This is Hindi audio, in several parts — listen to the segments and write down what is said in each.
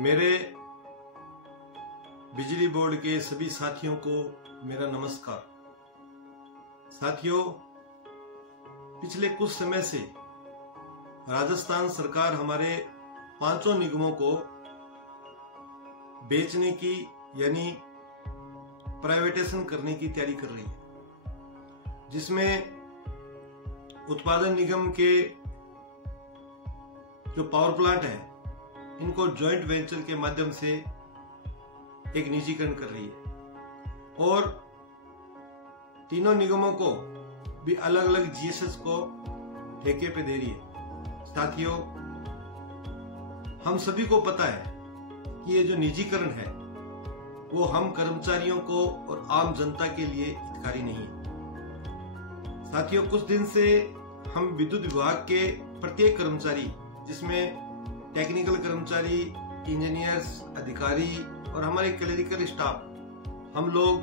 मेरे बिजली बोर्ड के सभी साथियों को मेरा नमस्कार। साथियों, पिछले कुछ समय से राजस्थान सरकार हमारे 5 निगमों को बेचने की यानी प्राइवेटाइजेशन करने की तैयारी कर रही है, जिसमें उत्पादन निगम के जो पावर प्लांट है इनको जॉइंट वेंचर के माध्यम से एक निजीकरण कर रही है और तीनों निगमों को भी अलग अलग जीएसएस को ठेके पे दे रही है। साथियों, हम सभी को पता है कि ये जो निजीकरण है वो हम कर्मचारियों को और आम जनता के लिए हितकारी नहीं है। साथियों, कुछ दिन से हम विद्युत विभाग के प्रत्येक कर्मचारी, जिसमें टेक्निकल कर्मचारी, इंजीनियर्स, अधिकारी और हमारे क्लरिकल स्टाफ, हम लोग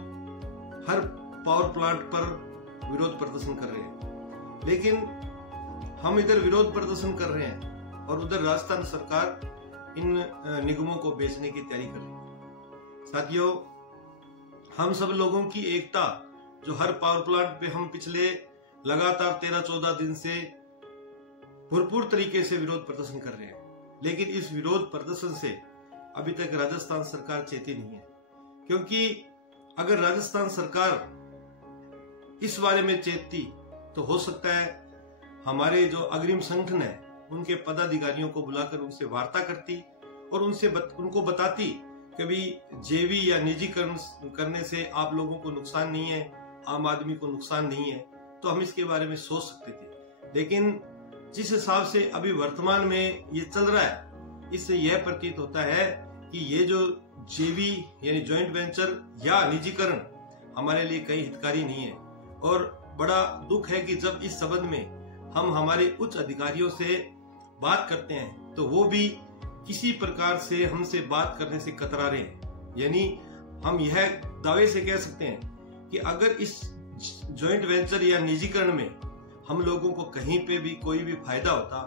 हर पावर प्लांट पर विरोध प्रदर्शन कर रहे हैं। लेकिन हम इधर विरोध प्रदर्शन कर रहे हैं और उधर राजस्थान सरकार इन निगमों को बेचने की तैयारी कर रही है। साथियों, हम सब लोगों की एकता, जो हर पावर प्लांट पे हम पिछले लगातार 13-14 दिन से भरपूर तरीके से विरोध प्रदर्शन कर रहे हैं, लेकिन इस विरोध प्रदर्शन से अभी तक राजस्थान सरकार चेती नहीं है। क्योंकि अगर राजस्थान सरकार इस बारे में चेतती तो हो सकता है हमारे जो अग्रिम संगठन है उनके पदाधिकारियों को बुलाकर उनसे वार्ता करती और उनको बताती कि भी जेवी या निजीकरण करने से आप लोगों को नुकसान नहीं है, आम आदमी को नुकसान नहीं है, तो हम इसके बारे में सोच सकते थे। लेकिन जिस हिसाब से अभी वर्तमान में ये चल रहा है, इससे यह प्रतीत होता है कि ये जो जेवी यानी जॉइंट वेंचर या निजीकरण हमारे लिए कहीं हितकारी नहीं है। और बड़ा दुख है कि जब इस संबंध में हम हमारे उच्च अधिकारियों से बात करते हैं तो वो भी किसी प्रकार से हमसे बात करने से कतरा रहे हैं। यानी हम यह दावे से कह सकते हैं कि अगर इस जॉइंट वेंचर या निजीकरण में हम लोगों को कहीं पे भी कोई भी फायदा होता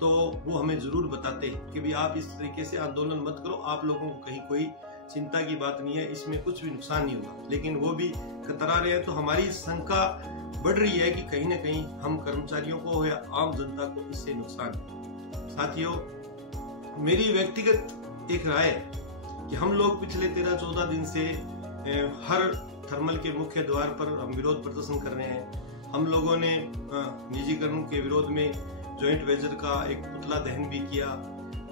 तो वो हमें जरूर बताते कि भी आप इस तरीके से आंदोलन मत करो, आप लोगों को कहीं कोई चिंता की बात नहीं है, इसमें कुछ भी नुकसान नहीं होगा। लेकिन वो भी कतरा रहे हैं, तो हमारी शंका बढ़ रही है कि कहीं ना कहीं हम कर्मचारियों को या आम जनता को इससे नुकसान है। साथियों, मेरी व्यक्तिगत एक राय है कि हम लोग पिछले 13-14 दिन से हर थर्मल के मुख्य द्वार पर हम विरोध प्रदर्शन कर रहे हैं। हम लोगों ने निजीकरण के विरोध में जॉइंट वेंचर का एक पुतला दहन भी किया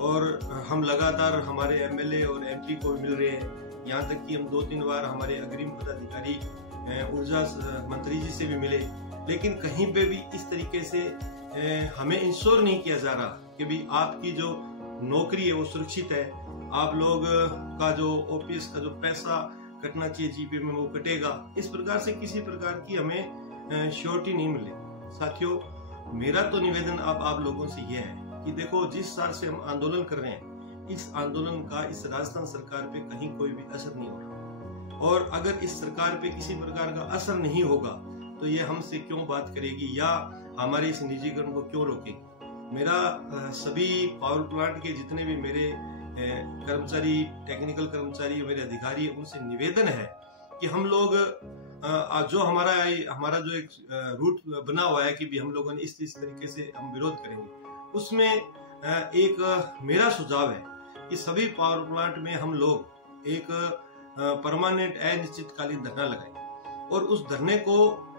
और हम लगातार हमारे एमएलए और एमपी को भी मिल रहे हैं। यहाँ तक कि हम 2-3 बार हमारे अग्रिम पदाधिकारी ऊर्जा मंत्री जी से भी मिले, लेकिन कहीं पे भी इस तरीके से हमें इंश्योर नहीं किया जा रहा कि भी आपकी जो नौकरी है वो सुरक्षित है, आप लोग का जो ओपीएस का जो पैसा कटना चाहिए जीपी में वो कटेगा। इस प्रकार से किसी प्रकार की हमें श्योरिटी नहीं मिले। साथियों, मेरा तो निवेदन आप लोगों से यह है कि देखो, जिस साल से हम आंदोलन कर रहे हैं, इस आंदोलन का इस राजस्थान सरकार पे कहीं कोई भी असर नहीं हो रहा, और अगर इस सरकार पे किसी प्रकार का असर नहीं होगा तो ये हमसे क्यों बात करेगी या हमारे इस निजीकरण को क्यों रोकेगी। मेरा सभी पावर प्लांट के जितने भी मेरे कर्मचारी, टेक्निकल कर्मचारी, मेरे अधिकारी, उनसे निवेदन है कि हम लोग जो हमारा जो एक रूट बना हुआ है कि भी हम लोगों ने इस तरीके से हम विरोध करेंगे, उसमें एक मेरा सुझाव है कि सभी पावर प्लांट में हम लोग एक परमानेंट अनिश्चितकालीन धरना लगाएं और उस धरने को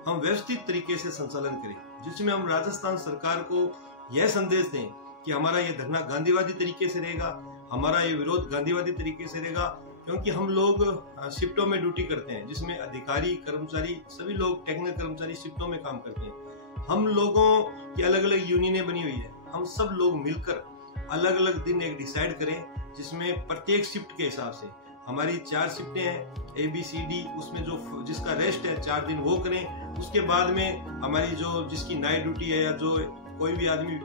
हम व्यवस्थित तरीके से संचालन करें, जिसमें हम राजस्थान सरकार को यह संदेश दें कि हमारा ये धरना गांधीवादी तरीके से रहेगा, हमारा ये विरोध गांधीवादी तरीके से रहेगा। क्योंकि हम लोग शिफ्टों में ड्यूटी करते हैं, जिसमें अधिकारी, कर्मचारी, सभी लोग टेक्निकल कर्मचारी शिफ्टों में काम करते हैं। हम लोगों की अलग अलग यूनियनें बनी हुई है, हम सब लोग मिलकर अलग अलग दिन एक डिसाइड करें, जिसमें प्रत्येक शिफ्ट के हिसाब से हमारी 4 शिफ्टें हैं ABCD, उसमें जो जिसका रेस्ट है 4 दिन वो करें। उसके बाद में हमारी जो जिसकी नाइट ड्यूटी है या जो कोई भी आदमी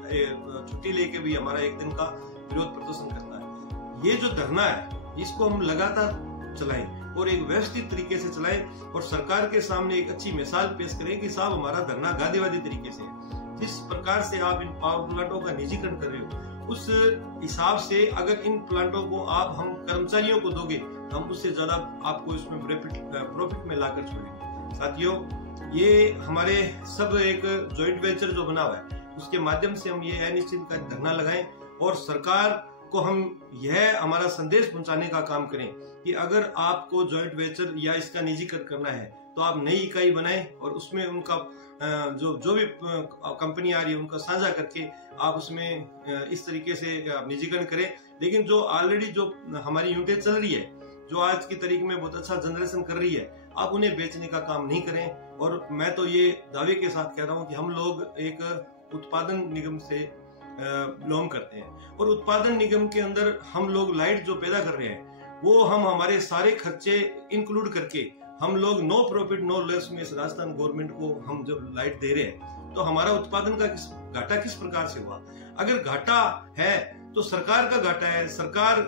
छुट्टी लेके भी हमारा 1 दिन का विरोध प्रदर्शन करता है, ये जो धरना है इसको हम लगातार चलाएं और एक व्यवस्थित तरीके से चलाएं और सरकार के सामने एक अच्छी मिसाल पेश करें कि साहब हमारा धरना गांधीवादी तरीके से है। जिस प्रकार से आप इन पावर प्लांटों का निजीकरण कर रहे हो उस हिसाब से अगर इन प्लांटों को आप हम कर्मचारियों को दोगे तो हम उससे ज्यादा आपको इसमें प्रॉफिट में लाकर छोड़ेंगे। साथियों, ये हमारे सब एक जॉइंट वेंचर जो बना हुआ है उसके माध्यम से हम ये अनिश्चित का धरना लगाएं और सरकार को हम यह हमारा संदेश पहुंचाने का काम करें कि अगर आपको जॉइंट वेंचर या इसका निजीकरण करना है तो आप नई इकाई बनाएं और उसमें उनका जो भी कंपनी आ रही है उनका साझा करके आप उसमें इस तरीके से निजीकरण करें। लेकिन जो ऑलरेडी जो हमारी यूनिटें चल रही है, जो आज की तारीख में बहुत अच्छा जनरेशन कर रही है, आप उन्हें बेचने का काम नहीं करें। और मैं तो ये दावे के साथ कह रहा हूँ कि हम लोग एक उत्पादन निगम से बिलोंग करते हैं और उत्पादन निगम के अंदर हम लोग लाइट जो पैदा कर रहे हैं वो हम हमारे सारे खर्चे इंक्लूड करके हम लोग नो प्रॉफिट नो लॉस में राजस्थान गवर्नमेंट को हम जब लाइट दे रहे हैं तो हमारा उत्पादन का घाटा किस प्रकार से हुआ। अगर घाटा है तो सरकार का घाटा है। सरकार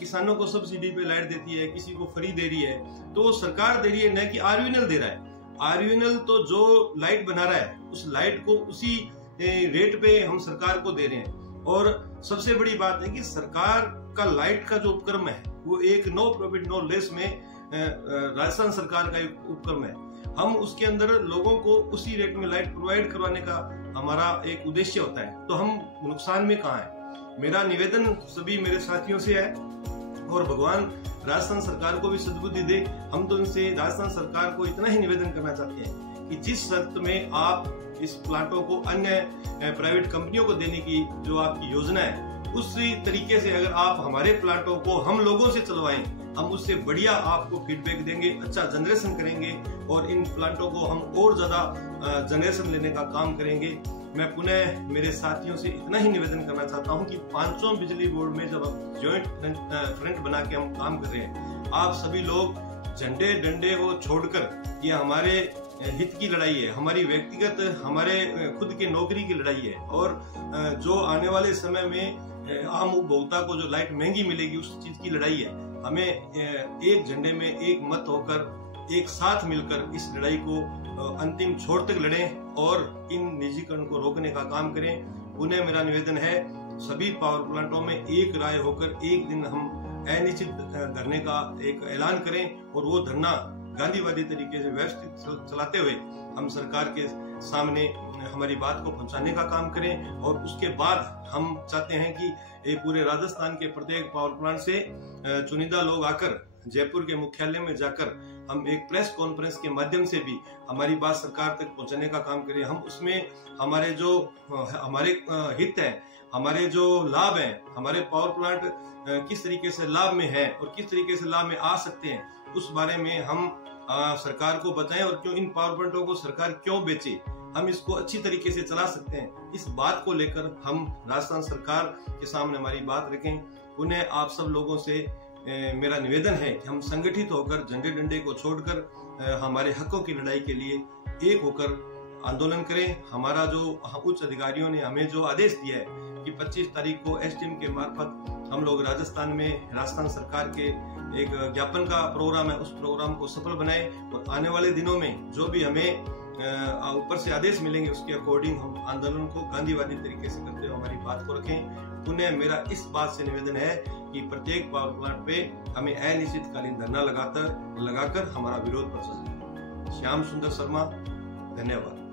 किसानों को सब्सिडी पे लाइट देती है, किसी को फ्री दे रही है, तो वो सरकार दे रही है, न कि आरवीएनएल दे रहा है। आरवीएनएल तो जो लाइट बना रहा है उस लाइट को उसी रेट पे हम सरकार को दे रहे हैं। और सबसे बड़ी बात है कि सरकार का लाइट का जो उपक्रम है वो एक नो प्रॉफिट नो लॉस में राजस्थान सरकार का एक उपक्रम है। हम उसके अंदर लोगों को उसी रेट में लाइट प्रोवाइड करवाने का हमारा एक उद्देश्य होता है, तो हम नुकसान में कहाँ है। मेरा निवेदन सभी मेरे साथियों से है और भगवान राजस्थान सरकार को भी सद्बुद्धि दे। हम तो इनसे राजस्थान सरकार को इतना ही निवेदन करना चाहते हैं कि जिस शर्त में आप इस प्लांटों को अन्य प्राइवेट कंपनियों को देने की जो आपकी योजना है उसी तरीके से अगर आप हमारे प्लांटों को हम लोगों से चलवाएं, हम उससे बढ़िया आपको फीडबैक देंगे, अच्छा जनरेशन करेंगे और इन प्लांटों को हम और ज्यादा जनरेशन लेने का काम करेंगे। मैं पुनः मेरे साथियों से इतना ही निवेदन करना चाहता हूं कि पांचों बिजली बोर्ड में जब हम ज्वाइंट फ्रंट बना के हम काम कर रहे हैं, आप सभी लोग झंडे डंडे को छोड़कर ये हमारे हित की लड़ाई है, हमारी व्यक्तिगत हमारे खुद के नौकरी की लड़ाई है और जो आने वाले समय में आम उपभोक्ता को जो लाइट महंगी मिलेगी उस चीज की लड़ाई है। हमें एक झंडे में एक मत होकर एक साथ मिलकर इस लड़ाई को अंतिम छोर तक लड़ें और इन निजीकरण को रोकने का काम करें। उन्हें मेरा निवेदन है सभी पावर प्लांटों में एक राय होकर एक दिन हम अनिश्चित धरने का एक ऐलान करें और वो धरना गांधीवादी तरीके से व्यवस्थित चलाते हुए हम सरकार के सामने हमारी बात को पहुंचाने का काम करें। और उसके बाद हम चाहते हैं कि पूरे राजस्थान के प्रत्येक पावर प्लांट से चुनिंदा लोग आकर जयपुर के मुख्यालय में जाकर हम एक प्रेस कॉन्फ्रेंस के माध्यम से भी हमारी बात सरकार तक पहुंचाने का काम करें। हम उसमें हमारे जो हमारे हित है, हमारे जो लाभ हैं, हमारे पावर प्लांट किस तरीके से लाभ में है और किस तरीके से लाभ में आ सकते हैं, उस बारे में हम सरकार को बताएं और क्यों इन पावर प्लांटों को सरकार क्यों बेचे, हम इसको अच्छी तरीके से चला सकते हैं। इस बात को लेकर हम राजस्थान सरकार के सामने हमारी बात रखें। उन्हें आप सब लोगों से मेरा निवेदन है कि हम संगठित होकर झंडे डंडे को छोड़कर हमारे हकों की लड़ाई के लिए एक होकर आंदोलन करें। हमारा जो उच्च अधिकारियों ने हमें जो आदेश दिया है कि 25 तारीख को एसडीएम के मार्फत हम लोग राजस्थान में राजस्थान सरकार के एक ज्ञापन का प्रोग्राम है, उस प्रोग्राम को सफल बनाए और आने वाले दिनों में जो भी हमें ऊपर से आदेश मिलेंगे उसके अकॉर्डिंग हम आंदोलन को गांधीवादी तरीके से करते हुए हमारी बात को रखें। पुनः मेरा इस बात से निवेदन है कि प्रत्येक पावर प्लांट पे हमें अनिश्चितकालीन धरना लगाकर हमारा विरोध प्रदर्शन। श्याम सुंदर शर्मा, धन्यवाद।